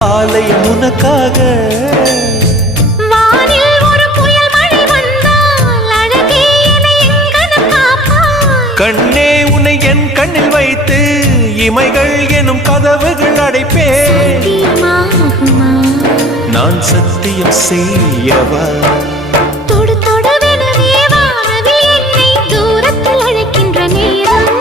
ஆலயம் உனக்காக வானில் ஒரு புயல் மழை வந்தால் அழகே என்னை எங்கனம் காப்பாய். கண்ணே உன்னை என் கண்ணில் வைத்து இமைகள் எனும் கதவுகள் அடைப்பேன். சத்தியமாகுமா? நான் சத்தியம் செய்யவா? தொடு தொடுவெனவே வானவில் என்னை தூரத்தில் அழைக்கின்ற நேரம்.